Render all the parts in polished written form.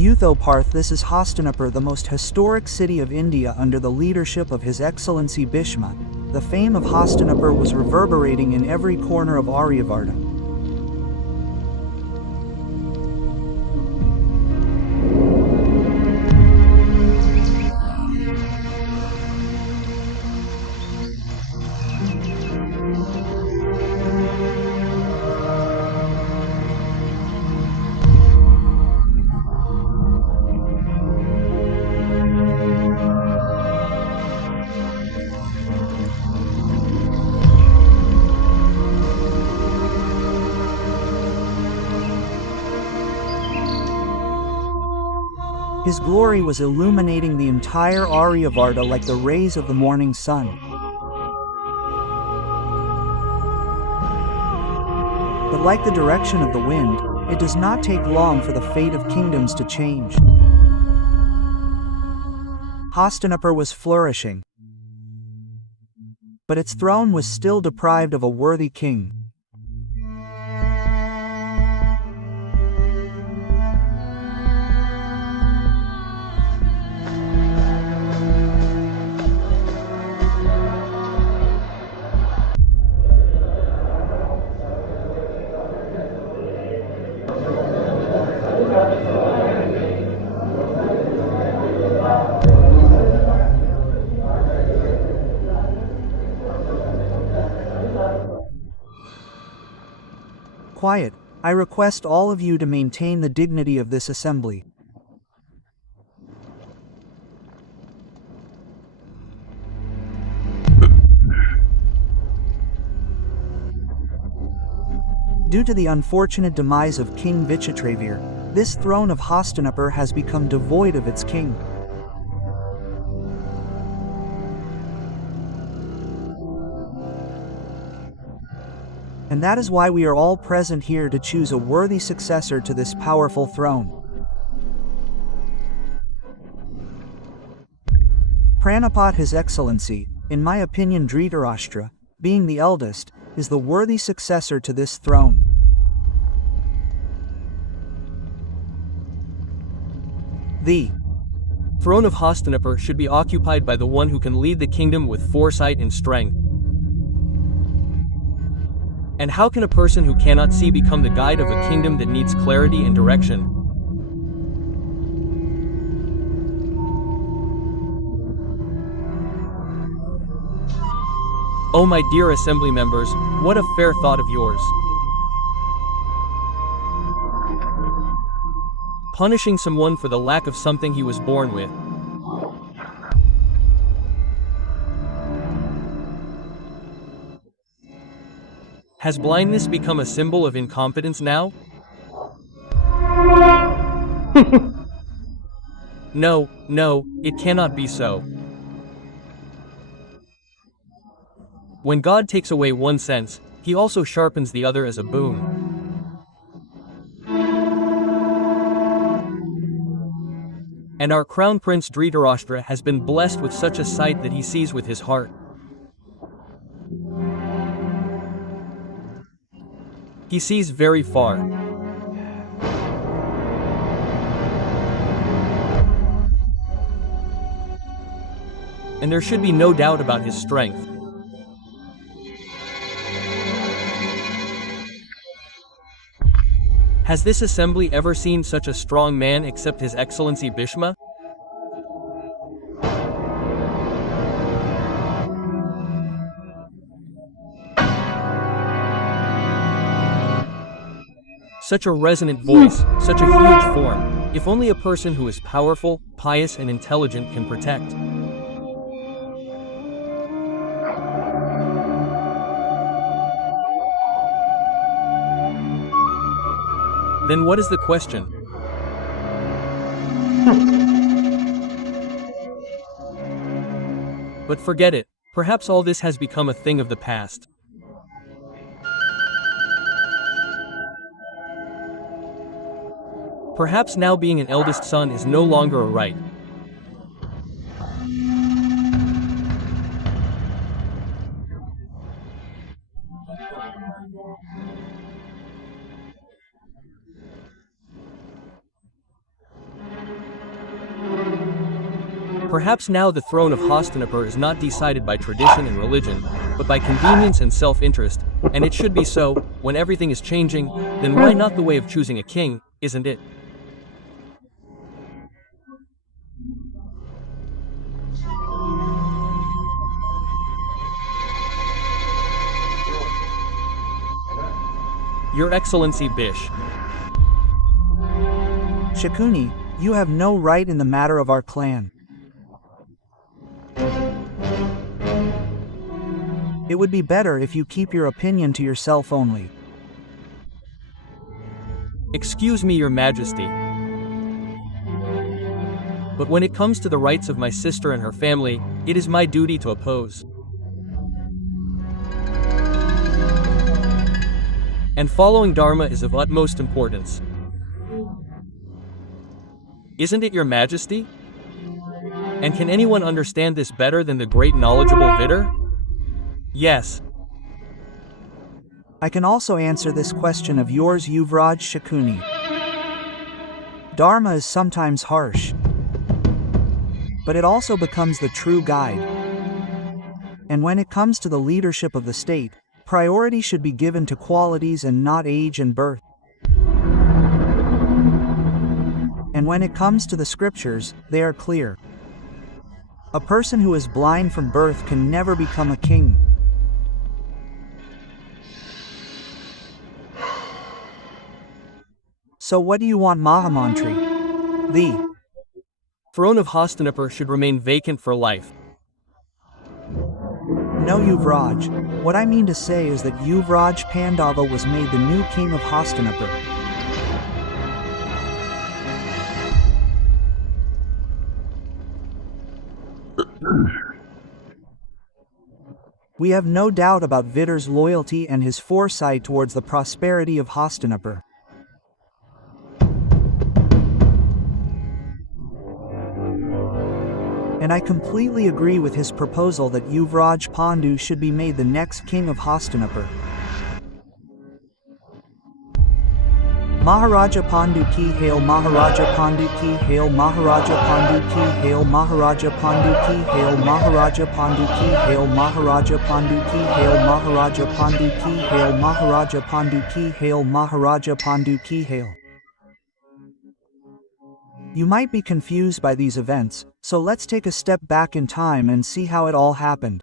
Uthoparth. This is Hastinapur, the most historic city of India under the leadership of His Excellency Bhishma. The fame of Hastinapur was reverberating in every corner of Aryavarta. His glory was illuminating the entire Aryavarta like the rays of the morning sun. But like the direction of the wind, it does not take long for the fate of kingdoms to change. Hastinapur was flourishing, but its throne was still deprived of a worthy king. Quiet. I request all of you to maintain the dignity of this assembly. Due to the unfortunate demise of King Vichitravir, this throne of Hastinapur has become devoid of its king. And that is why we are all present here to choose a worthy successor to this powerful throne. Pranapat, His Excellency, in my opinion Dhritarashtra, being the eldest, is the worthy successor to this throne. The throne of Hastinapur should be occupied by the one who can lead the kingdom with foresight and strength. And how can a person who cannot see become the guide of a kingdom that needs clarity and direction? Oh my dear assembly members, what a fair thought of yours. Punishing someone for the lack of something he was born with. Has blindness become a symbol of incompetence now? No, it cannot be so. When God takes away one sense, He also sharpens the other as a boon. And our crown prince Dhritarashtra has been blessed with such a sight that he sees with his heart. He sees very far. And there should be no doubt about his strength. Has this assembly ever seen such a strong man except His Excellency Bhishma? Such a resonant voice, such a huge form, if only a person who is powerful, pious and intelligent can protect. Then what is the question? But forget it, perhaps all this has become a thing of the past. Perhaps now being an eldest son is no longer a right. Perhaps now the throne of Hastinapur is not decided by tradition and religion, but by convenience and self-interest, and it should be so. When everything is changing, then why not the way of choosing a king, isn't it? Your Excellency Bish. Shakuni, you have no right in the matter of our clan. It would be better if you keep your opinion to yourself only. Excuse me, Your Majesty. But when it comes to the rights of my sister and her family, it is my duty to oppose. And following Dharma is of utmost importance. Isn't it, Your Majesty? And can anyone understand this better than the great knowledgeable Vidar? Yes. I can also answer this question of yours, Yuvraj Shakuni. Dharma is sometimes harsh, but it also becomes the true guide. And when it comes to the leadership of the state, priority should be given to qualities and not age and birth. And when it comes to the scriptures, they are clear. A person who is blind from birth can never become a king. So what do you want, Mahamantri? The throne of Hastinapur should remain vacant for life. No, Yuvraj. What I mean to say is that Yuvraj Pandava was made the new king of Hastinapur. We have no doubt about Vidar's loyalty and his foresight towards the prosperity of Hastinapur. And I completely agree with his proposal that Yuvraj Pandu should be made the next king of Hastinapur. Maharaja Pandu ki hail, Maharaja Pandu ki hail, Maharaja Pandu ki hail, Maharaja Pandu ki hail, Maharaja Pandu ki hail, Maharaja Pandu ki hail, Maharaja Pandu ki hail, Maharaja Pandu ki hail, Maharaja Pandu ki hail. You might be confused by these events, so let's take a step back in time and see how it all happened.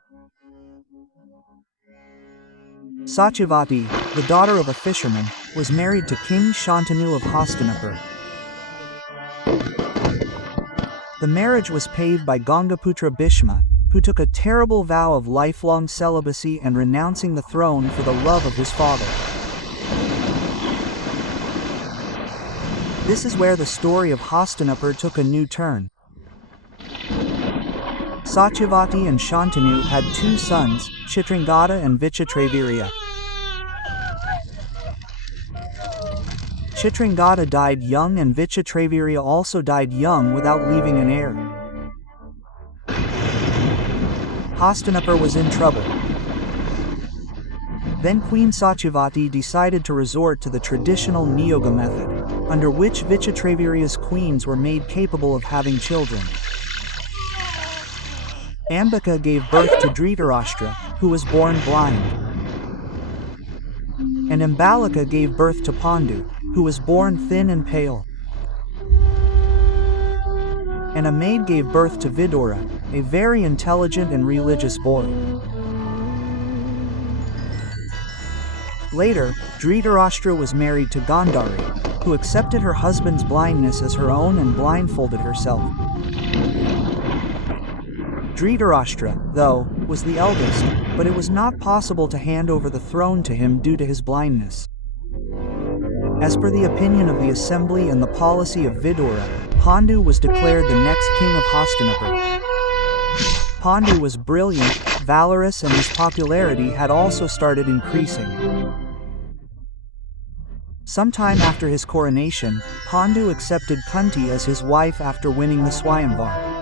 Satyavati, the daughter of a fisherman, was married to King Shantanu of Hastinapur. The marriage was paved by Gangaputra Bhishma, who took a terrible vow of lifelong celibacy and renouncing the throne for the love of his father. This is where the story of Hastinapur took a new turn. Satyavati and Shantanu had two sons, Chitrangada and Vichitravirya. Chitrangada died young and Vichitravirya also died young without leaving an heir. Hastinapur was in trouble. Then Queen Satyavati decided to resort to the traditional Niyoga method, under which Vichitravirya's queens were made capable of having children. Ambika gave birth to Dhritarashtra, who was born blind. And Ambalika gave birth to Pandu, who was born thin and pale. And a maid gave birth to Vidura, a very intelligent and religious boy. Later, Dhritarashtra was married to Gandhari, who accepted her husband's blindness as her own and blindfolded herself. Dhritarashtra, though, was the eldest, but it was not possible to hand over the throne to him due to his blindness. As per the opinion of the assembly and the policy of Vidura, Pandu was declared the next king of Hastinapur. Pandu was brilliant, valorous, and his popularity had also started increasing. Sometime after his coronation, Pandu accepted Kunti as his wife after winning the Swayamvar.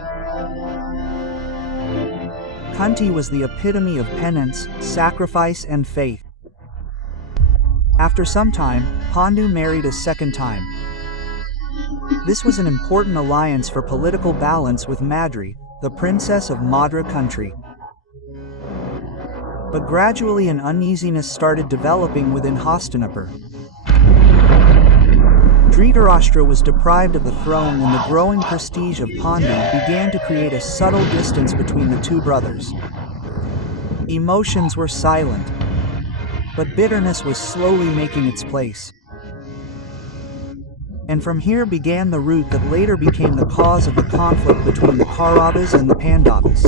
Kunti was the epitome of penance, sacrifice, and faith. After some time, Pandu married a second time. This was an important alliance for political balance with Madri, the princess of Madra country. But gradually an uneasiness started developing within Hastinapur. Dhritarashtra was deprived of the throne, and the growing prestige of Pandu began to create a subtle distance between the two brothers. Emotions were silent, but bitterness was slowly making its place. And from here began the root that later became the cause of the conflict between the Kauravas and the Pandavas.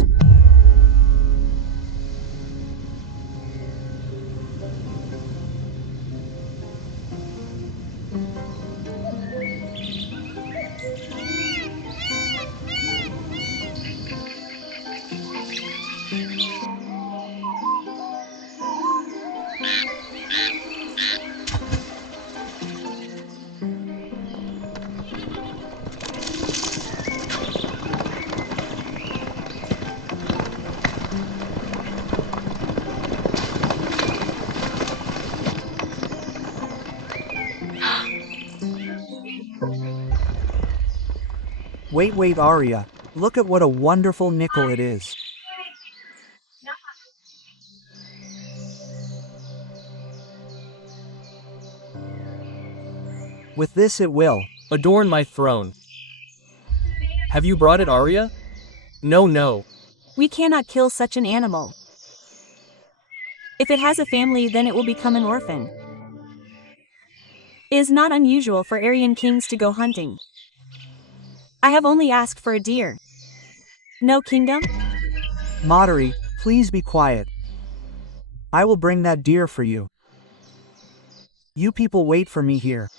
Wait, Arya, look at what a wonderful nickel it is. With this it will Adorn my throne. Have you brought it, Arya? No. We cannot kill such an animal. If it has a family, then it will become an orphan. It is not unusual for Aryan kings to go hunting. I have only asked for a deer. No kingdom? Madari, please be quiet. I will bring that deer for you. You people wait for me here.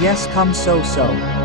Yes, come so.